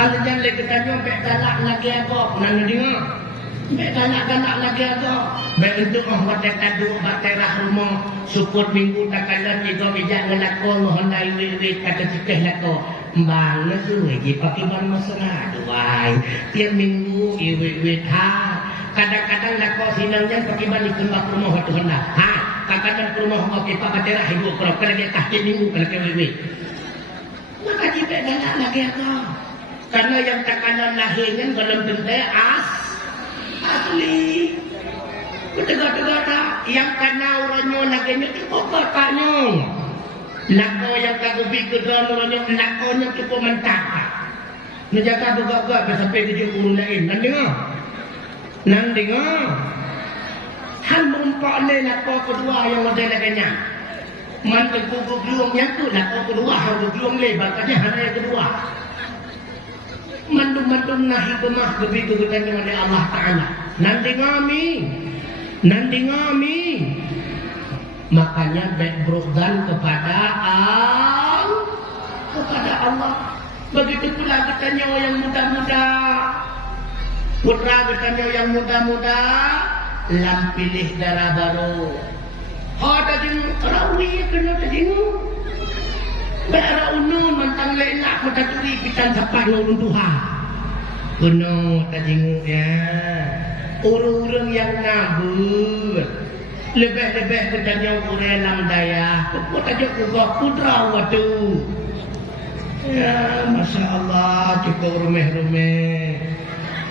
Alajan lagi tanya mek galak lagi apa? Nang dengar. Mek galak lagi apa? Mek untuk batai tadu batai rahmo support minggu takalan tiga bijak ngelakon honai wiwit kata cikeh lako. Bang tu lagi pakai ban mesra duai. Tiap minggu wiwit ha. Kadang-kadang lako sinangnya pakai ban dikembak rumah waktu hendak. Ha, kadang-kadang rumah okey pak batai rah ibu kerap lagi tahjud minggu kalau wiwit. Maka kita galak lagi apa? Karena yang tekanan lahirnya belum tentu asli. Tegak-tegak tak yang kena orangnya laganya cukup katanya. Lako yang kagubi kedua orangnya lakonya cukup mentah. Menjaga begak-begak sampai ke jumlah lain. Nang dengar. Hal merumpok ni lako kedua yang ada laganya. Mantu guguglungnya tu lako kedua yang guguglung lebar saja hanya yang kedua. Mandum-mandum nahi gemah begitu bertanya oleh Allah Ta'ala. Nanti ngami. Makanya berdoa kepada Allah. Begitu pula bertanya yang muda-muda. Putra bertanya yang muda-muda. Lam pilih darah baru. Tadi rawi kena tadi. Berara unun mantang lenak mata turi pitan sapah ulun Tuhan. Kuno tajingu ya. Urung-urung yang nabur. Lebih-lebih bertanya urang lam daya. Keput aja kugah putra wadu. Ya, Masya Allah cukup rumeh-rumeh.